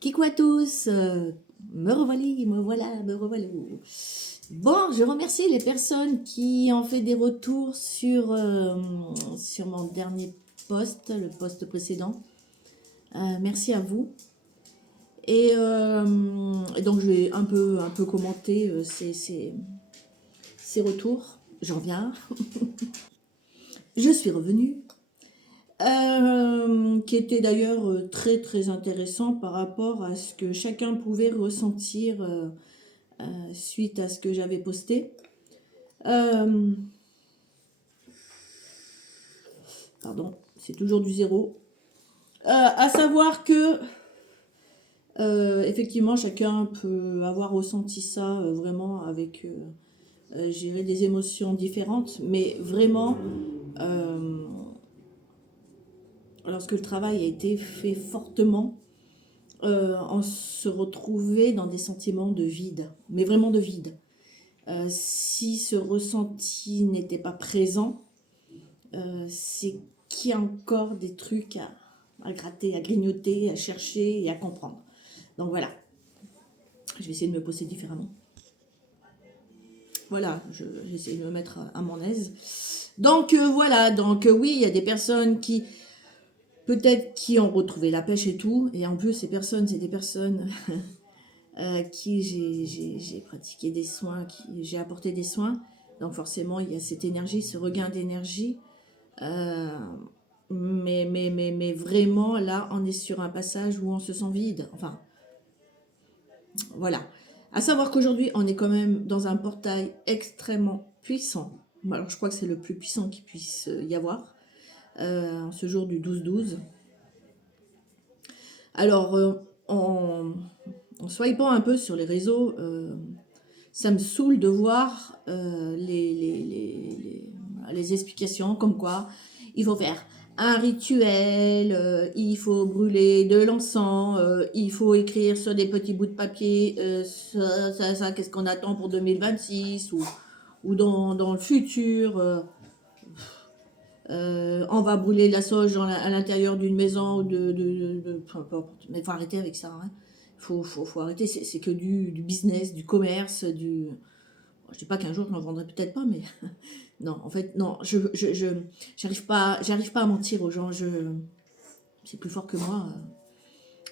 Kikou à tous, me revoilà, me revoilà. Bon, je remercie les personnes qui ont fait des retours sur mon dernier post, le post précédent. Merci à vous. Et donc, je vais un peu commenter ces retours. J'en viens. Je suis revenue. Qui était d'ailleurs très très intéressant par rapport à ce que chacun pouvait ressentir suite à ce que j'avais posté. Pardon, c'est toujours du zéro. À savoir que effectivement chacun peut avoir ressenti ça vraiment avec gérer des émotions différentes, mais vraiment lorsque le travail a été fait fortement, on se retrouvait dans des sentiments de vide, mais vraiment de vide. Si ce ressenti n'était pas présent, c'est qu'il y a encore des trucs à gratter, à grignoter, à chercher et à comprendre. Donc voilà, je vais essayer de me poser différemment. Voilà, j'essaie de me mettre à mon aise. Donc voilà, donc oui, il y a des personnes qui peut-être qui ont retrouvé la pêche et tout, et en plus ces personnes, c'est des personnes qui j'ai pratiqué des soins, qui j'ai apporté des soins. Donc forcément, il y a cette énergie, ce regain d'énergie. Mais vraiment, là, on est sur un passage où on se sent vide. Enfin, voilà. À savoir qu'aujourd'hui, on est quand même dans un portail extrêmement puissant. Alors, je crois que c'est le plus puissant qu'il puisse y avoir, en ce jour du 12-12. Alors, en swipant un peu sur les réseaux, ça me saoule de voir les explications comme quoi il faut faire un rituel, il faut brûler de l'encens, il faut écrire sur des petits bouts de papier ça qu'est-ce qu'on attend pour 2026 ou dans le futur. On va brûler la sauge à l'intérieur d'une maison ou peu importe. Mais il faut arrêter avec ça. Hein. Faut arrêter. C'est que du business, du commerce, du. Je dis pas qu'un jour je n'en vendrai peut-être pas, mais non, en fait, non, j'arrive pas à mentir aux gens. C'est plus fort que moi.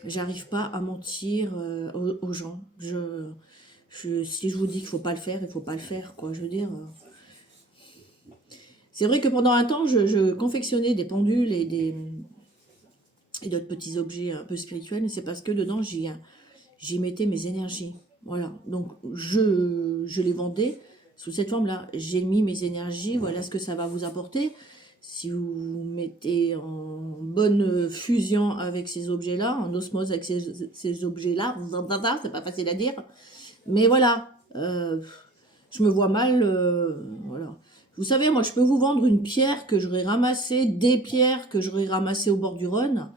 J'arrive pas à mentir aux gens. Si je vous dis qu'il faut pas le faire, il faut pas le faire, quoi. Je veux dire. C'est vrai que pendant un temps, je confectionnais des pendules et d'autres petits objets un peu spirituels, mais c'est parce que dedans, j'y mettais mes énergies. Voilà. Donc, je les vendais sous cette forme-là. J'ai mis mes énergies, voilà ce que ça va vous apporter. Si vous vous mettez en bonne fusion avec ces objets-là, en osmose avec ces objets-là, c'est pas facile à dire. Mais voilà, je me vois mal, voilà. Vous savez, moi, je peux vous vendre une pierre que j'aurais ramassée, des pierres que j'aurais ramassées au bord du Rhône,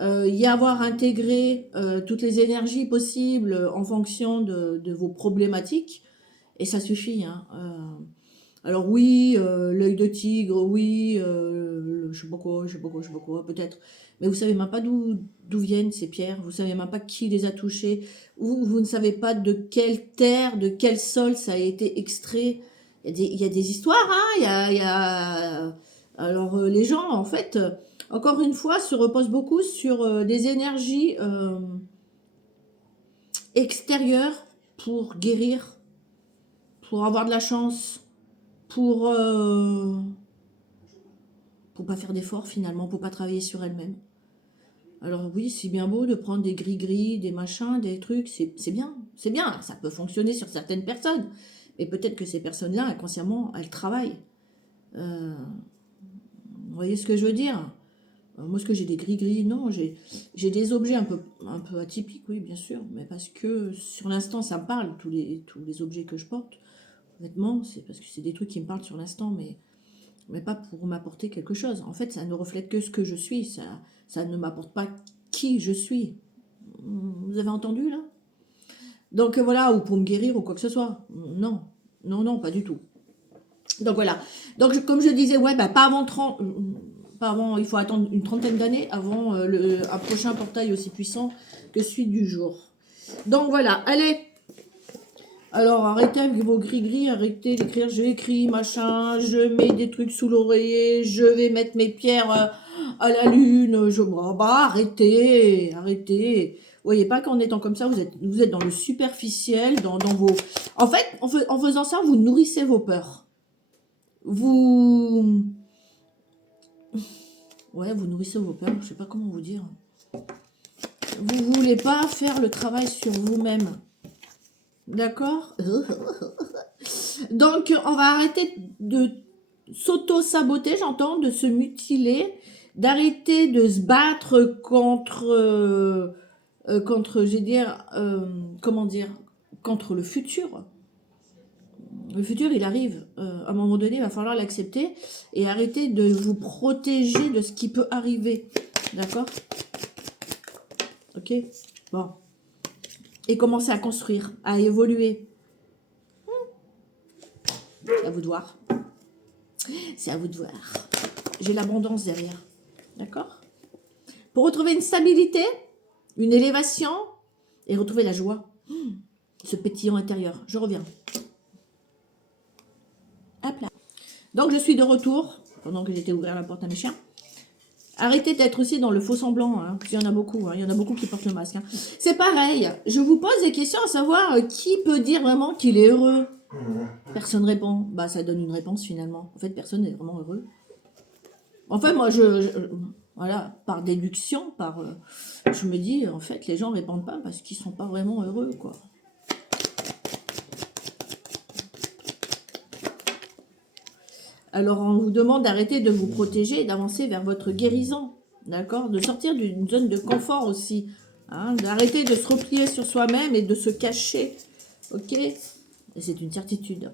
y avoir intégré toutes les énergies possibles en fonction de vos problématiques, et ça suffit. Hein. Alors oui, l'œil de tigre, oui, je sais pas quoi, peut-être. Mais vous savez même pas d'où viennent ces pierres, vous savez même pas qui les a touchées, ou vous ne savez pas de quelle terre, de quel sol ça a été extrait. Il y a des histoires, hein, Alors les gens, en fait, encore une fois, se reposent beaucoup sur des énergies extérieures pour guérir, pour avoir de la chance, pour pour pas faire d'efforts finalement, pour pas travailler sur elle-même. Alors oui, c'est bien beau de prendre des gris-gris, des machins, des trucs, c'est bien, ça peut fonctionner sur certaines personnes. Mais peut-être que ces personnes-là, inconsciemment, elles travaillent. Euh, vous voyez ce que je veux dire? Moi, est-ce que j'ai des gris-gris? Non, j'ai des objets un peu atypiques, oui, bien sûr. Mais parce que sur l'instant, ça me parle, tous les objets que je porte. Honnêtement, c'est parce que c'est des trucs qui me parlent sur l'instant, mais pas pour m'apporter quelque chose. En fait, ça ne reflète que ce que je suis, ça ne m'apporte pas qui je suis. Vous avez entendu là? Donc voilà, ou pour me guérir ou quoi que ce soit. Non, non, non, pas du tout. Donc voilà. Donc comme je disais, ouais, bah, pas avant 30, Pas avant, il faut attendre une trentaine d'années avant un prochain portail aussi puissant que celui du jour. Donc voilà, allez. Alors arrêtez avec vos gris-gris, arrêtez d'écrire je écris, machin, je mets des trucs sous l'oreiller, je vais mettre mes pierres à la lune, arrêtez, arrêtez. Vous voyez pas qu'en étant comme ça, vous êtes dans le superficiel, dans vos... En fait, en faisant ça, vous nourrissez vos peurs. Vous... Ouais, vous nourrissez vos peurs, je sais pas comment vous dire. Vous voulez pas faire le travail sur vous-même. D'accord? Donc, on va arrêter de s'auto-saboter, j'entends, de se mutiler, d'arrêter de se battre contre, je vais dire, comment dire, contre le futur. Le futur, il arrive. À un moment donné, il va falloir l'accepter et arrêter de vous protéger de ce qui peut arriver. D'accord? Ok? Bon. Et commencer à construire, à évoluer. C'est à vous de voir. C'est à vous de voir. J'ai l'abondance derrière. D'accord? Pour retrouver une stabilité, une élévation et retrouver la joie. Ce pétillant intérieur. Je reviens. Hop là. Donc je suis de retour, pendant que j'étais ouvrir la porte à mes chiens. Arrêtez d'être aussi dans le faux semblant, hein. Il y en a beaucoup, hein. Il y en a beaucoup qui portent le masque. Hein. C'est pareil, je vous pose des questions à savoir qui peut dire vraiment qu'il est heureux. Personne répond. Bah ça donne une réponse finalement. En fait, personne n'est vraiment heureux. Enfin, moi, voilà, par déduction, je me dis, en fait, les gens ne répondent pas parce qu'ils ne sont pas vraiment heureux, quoi. Alors, on vous demande d'arrêter de vous protéger et d'avancer vers votre guérison, d'accord? De sortir d'une zone de confort aussi, hein? D'arrêter de se replier sur soi-même et de se cacher, ok? Et c'est une certitude.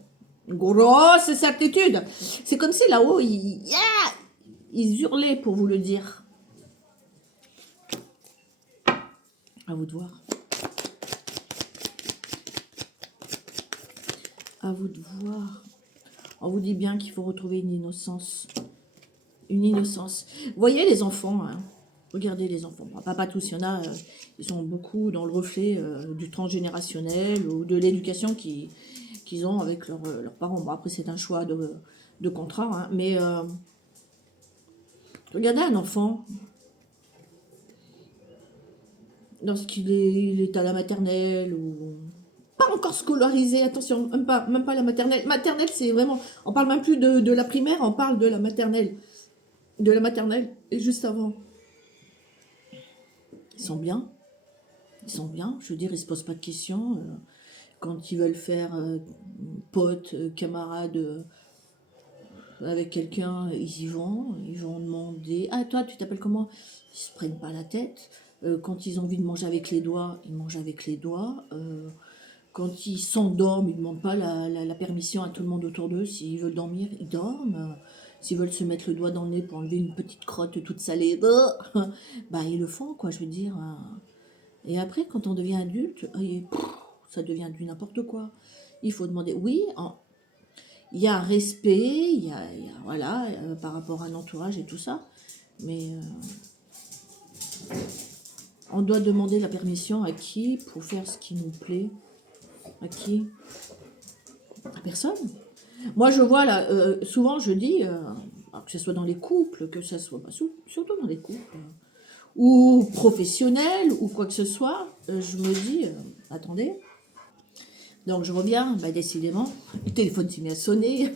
Une grosse certitude. C'est comme si là-haut, ils hurlaient pour vous le dire. À vous de voir. À vous de voir. On vous dit bien qu'il faut retrouver une innocence. Une innocence. Vous voyez les enfants, hein? Regardez les enfants. Bon, pas tous, il y en a, ils sont beaucoup dans le reflet du transgénérationnel ou de l'éducation qu'ils ont avec leurs parents. Bon, après, c'est un choix de contrat, hein, mais regardez un enfant, lorsqu'il est à la maternelle ou... Pas encore scolarisé, attention, même pas la maternelle. Maternelle, c'est vraiment... On parle même plus de la primaire, on parle de la maternelle. De la maternelle, et juste avant. Ils sont bien. Ils sont bien, je veux dire, ils se posent pas de questions. Quand ils veulent faire pote, camarade avec quelqu'un, ils y vont. Ils vont demander, ah toi, tu t'appelles comment? Ils se prennent pas la tête. Quand ils ont envie de manger avec les doigts, ils mangent avec les doigts. Quand ils s'endorment, ils ne demandent pas la permission à tout le monde autour d'eux. S'ils veulent dormir, ils dorment. S'ils veulent se mettre le doigt dans le nez pour enlever une petite crotte toute salée, bah ils le font, quoi, je veux dire. Et après, quand on devient adulte, ça devient du n'importe quoi. Il faut demander, oui, il y a un respect, voilà, par rapport à l'entourage et tout ça, mais on doit demander la permission à qui pour faire ce qui nous plaît? À qui? À personne. Moi, je vois là, souvent je dis, que ce soit dans les couples, que ce soit, surtout dans les couples, ou professionnels, ou quoi que ce soit, je me dis, attendez. Donc je reviens, bah, décidément, le téléphone s'est mis à sonner.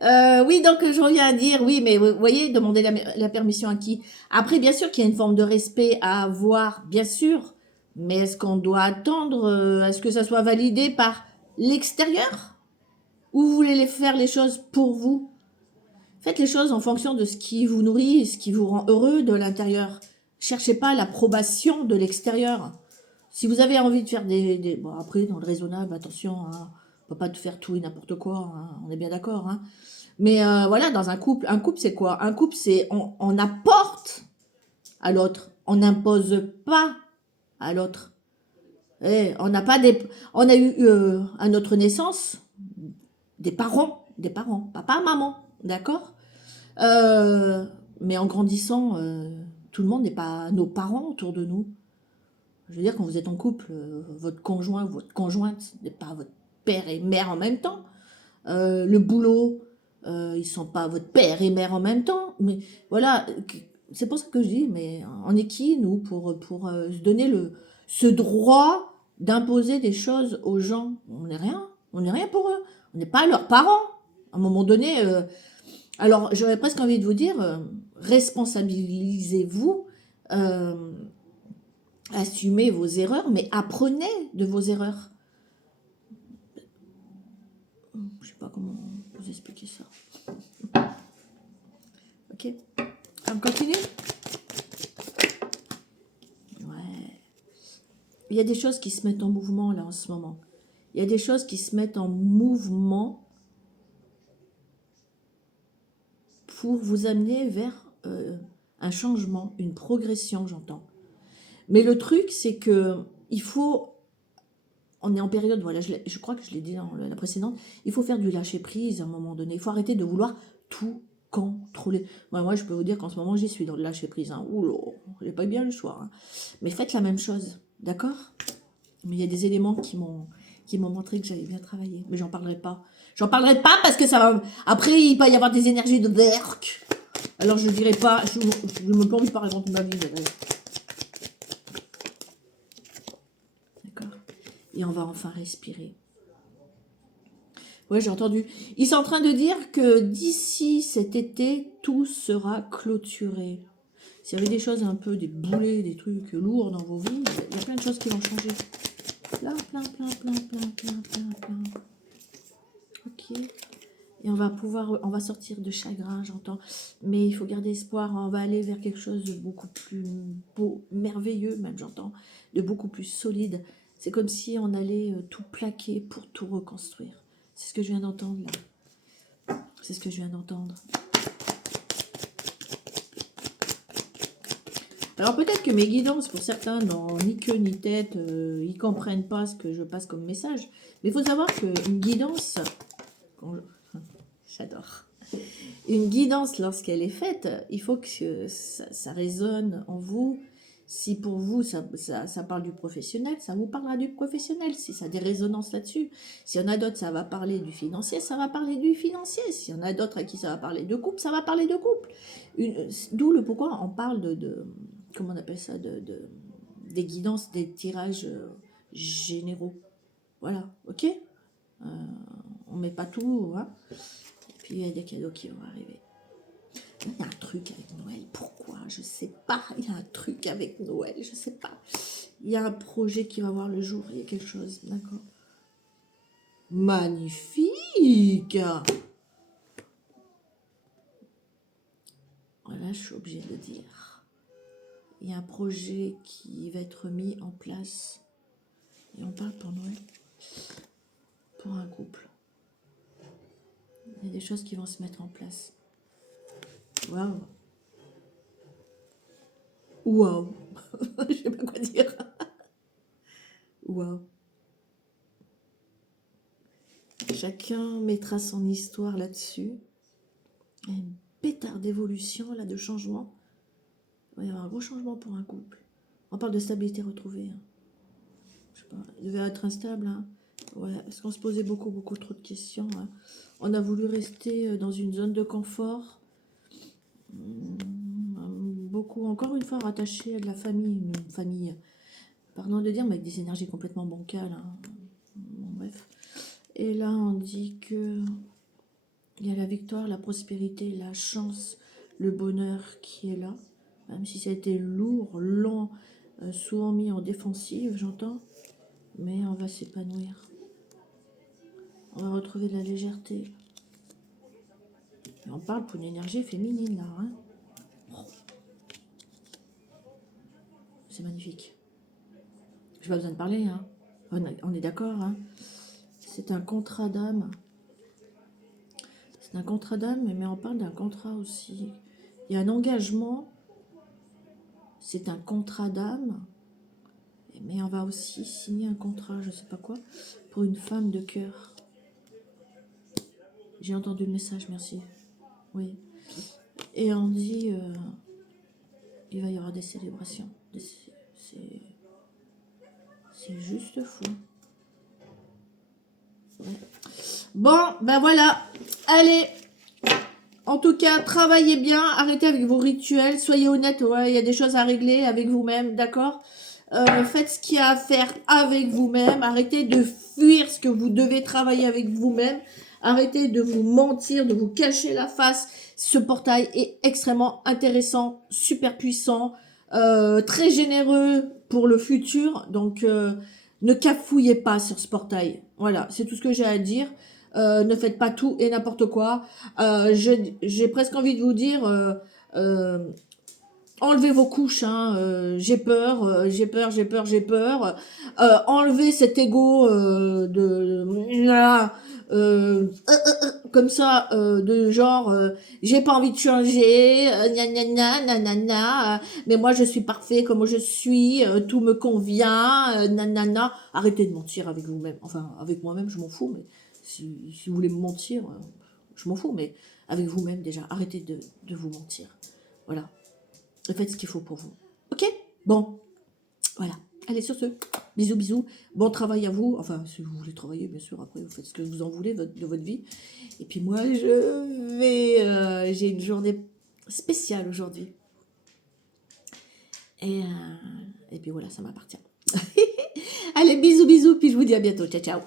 Oui, donc je reviens à dire, oui, mais vous voyez, demander la permission à qui? Après, bien sûr qu'il y a une forme de respect à avoir, bien sûr, mais est-ce qu'on doit attendre à ce que ça soit validé par l'extérieur? Ou vous voulez faire les choses pour vous? Faites les choses en fonction de ce qui vous nourrit, ce qui vous rend heureux de l'intérieur. Cherchez pas l'approbation de l'extérieur. Si vous avez envie de faire bon, après, dans le raisonnable, attention, hein, on peut pas te faire tout et n'importe quoi, hein, on est bien d'accord. Hein. Mais voilà, dans un couple c'est quoi? Un couple, c'est on apporte à l'autre, on n'impose pas à l'autre. On n'a pas on a eu à notre naissance des parents, papa, maman, d'accord? Mais en grandissant, tout le monde n'est pas nos parents autour de nous. Je veux dire, quand vous êtes en couple, votre conjoint ou votre conjointe n'est pas votre père et mère en même temps. Le boulot, ils sont pas votre père et mère en même temps. Mais voilà, c'est pour ça que je dis, mais on est qui, nous, pour se donner ce droit d'imposer des choses aux gens? On n'est rien. On n'est rien pour eux. On n'est pas leurs parents. À un moment donné, alors j'aurais presque envie de vous dire, responsabilisez-vous, euh, assumez vos erreurs, mais apprenez de vos erreurs. Je sais pas comment vous expliquer ça. Ok, on continue. Ouais. Il y a des choses qui se mettent en mouvement là en ce moment. Il y a des choses qui se mettent en mouvement pour vous amener vers un changement, une progression, j'entends. Mais le truc, c'est que il faut, on est en période, voilà, je crois que je l'ai dit dans la précédente, il faut faire du lâcher prise à un moment donné. Il faut arrêter de vouloir tout contrôler. Moi, je peux vous dire qu'en ce moment, j'y suis dans le lâcher prise. Hein. Oula, j'ai pas bien le choix. Hein. Mais faites la même chose, d'accord? Mais il y a des éléments qui m'ont montré que j'avais bien travaillé. Mais j'en parlerai pas. J'en parlerai pas parce que ça va. Après, il peut y avoir des énergies de berk. Alors je dirais pas. Je me pas envie de parler de ma vie. D'accord. Et on va enfin respirer. Ouais, j'ai entendu. Ils sont en train de dire que d'ici cet été, tout sera clôturé. S'il y avait des choses un peu, des boulets, des trucs lourds dans vos vies, il y a plein de choses qui vont changer. Plein. Ok. Et on va sortir de chagrin, j'entends. Mais il faut garder espoir, on va aller vers quelque chose de beaucoup plus beau, merveilleux même, j'entends, de beaucoup plus solide. C'est comme si on allait tout plaquer pour tout reconstruire. C'est ce que je viens d'entendre là. C'est ce que je viens d'entendre. Alors peut-être que mes guidances, pour certains, n'ont ni queue ni tête, ils comprennent pas ce que je passe comme message. Mais il faut savoir qu'une guidance, j'adore. Une guidance, lorsqu'elle est faite, il faut que ça résonne en vous. Si pour vous, ça parle du professionnel, ça vous parlera du professionnel. Si ça a des résonances là-dessus. S'il y en a d'autres, ça va parler du financier, ça va parler du financier. S'il y en a d'autres à qui ça va parler de couple, ça va parler de couple. D'où le pourquoi on parle comment on appelle ça, des guidances, des tirages généraux. Voilà, ok. On met pas tout, hein. Puis il y a des cadeaux qui vont arriver. Il y a un truc avec Noël. Pourquoi? Je sais pas. Il y a un truc avec Noël. Je sais pas. Il y a un projet qui va voir le jour. Il y a quelque chose. D'accord. Magnifique. Voilà, je suis obligée de le dire. Il y a un projet qui va être mis en place. Et on parle pour Noël. Pour un couple. Il y a des choses qui vont se mettre en place. Waouh. Waouh. Je sais pas quoi dire. Waouh. Chacun mettra son histoire là-dessus. Il y a une pétard d'évolution, là, de changement. Il va y avoir un gros changement pour un couple. On parle de stabilité retrouvée. Hein. Je sais pas, il devait être instable. Hein. Ouais, parce qu'on se posait beaucoup trop de questions. Hein. On a voulu rester dans une zone de confort. Beaucoup, encore une fois, rattaché à de la famille. Une famille, pardon de dire, mais avec des énergies complètement bancales. Hein. Bon, bref. Et là, on dit que il y a la victoire, la prospérité, la chance, le bonheur qui est là. Même si ça a été lourd, lent, souvent mis en défensive, j'entends. Mais on va s'épanouir. On va retrouver de la légèreté. Et on parle pour une énergie féminine, là. Hein. C'est magnifique. J'ai pas besoin de parler. Hein. On est d'accord. Hein. C'est un contrat d'âme. C'est un contrat d'âme, mais on parle d'un contrat aussi. Il y a un engagement. C'est un contrat d'âme. Mais on va aussi signer un contrat, je sais pas quoi, pour une femme de cœur. J'ai entendu le message, merci. Oui. Et on dit, il va y avoir des célébrations. C'est juste fou. Ouais. Bon, ben voilà. Allez. En tout cas, travaillez bien. Arrêtez avec vos rituels. Soyez honnête. Ouais, il y a des choses à régler avec vous-même, d'accord? Faites ce qu'il y a à faire avec vous-même. Arrêtez de fuir ce que vous devez travailler avec vous-même. Arrêtez de vous mentir, de vous cacher la face. Ce portail est extrêmement intéressant, super puissant, très généreux pour le futur. Donc, ne cafouillez pas sur ce portail. Voilà, c'est tout ce que j'ai à dire. Ne faites pas tout et n'importe quoi. J'ai presque envie de vous dire... euh, enlevez vos couches, hein, j'ai peur, j'ai peur, j'ai peur, j'ai peur. Enlevez cet ego comme ça, de genre, j'ai pas envie de changer, nanana, nanana, mais moi je suis parfait comme je suis, tout me convient, nanana. Arrêtez de mentir avec vous-même. Enfin, avec moi-même, je m'en fous, mais si vous voulez me mentir, je m'en fous, mais avec vous-même déjà, arrêtez de vous mentir. Voilà. Faites ce qu'il faut pour vous. Ok? Bon, voilà. Allez, sur ce, bisous, bisous. Bon travail à vous. Enfin, si vous voulez travailler, bien sûr, après, vous faites ce que vous en voulez de votre vie. Et puis moi, j'ai une journée spéciale aujourd'hui. Et puis voilà, ça m'appartient. Allez, bisous, bisous, puis je vous dis à bientôt. Ciao, ciao.